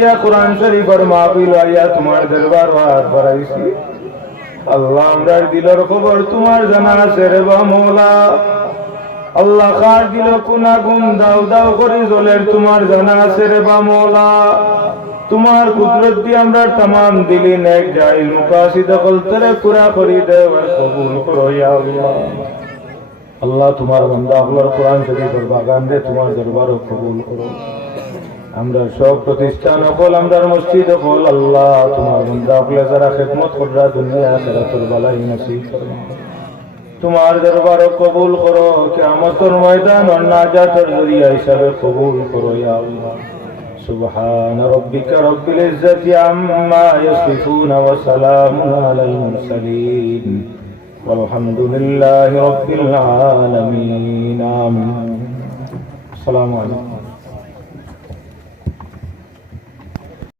করিয়া কোরআন শরীফের মাহফিল আইয়া তোমার দরবার হাত বাড়াইছি আল্লাহ আমরা দিলের খবর তোমার জানা আছে রে বা মওলা আল্লাহ কার দিল কোনা গুম দাও দাও করে জলের তোমার জানা আছে রে বা মওলা তোমার কুদরত দিয়ে আমরা तमाम দিলি নেক জাইল মুকাসিদ কলতরে পুরা করি দেও আর কবুল করো ইয়া আল্লাহ আল্লাহ তোমার বান্দা আল্লাহর কোরআন শরীফের বাগান রে তোমার দরবারে কবুল করো আমরা সব প্রতিষ্ঠান হল আমরা মসজিদ হল আল্লাহ তোমার বান্দা আপনি যারা খিদমত কররা দুনিয়া আখিরাতের বালাই নসিব করো তোমার দরবারে কবুল করো কিয়ামতের ময়দান আর নাজাতের জরিয়া হিসাবে কবুল করো ইয়া আল্লাহ سبحان ربك رب العزة عما يصفون وسلام على المرسلين والحمد لله رب العالمين آمين السلام عليكم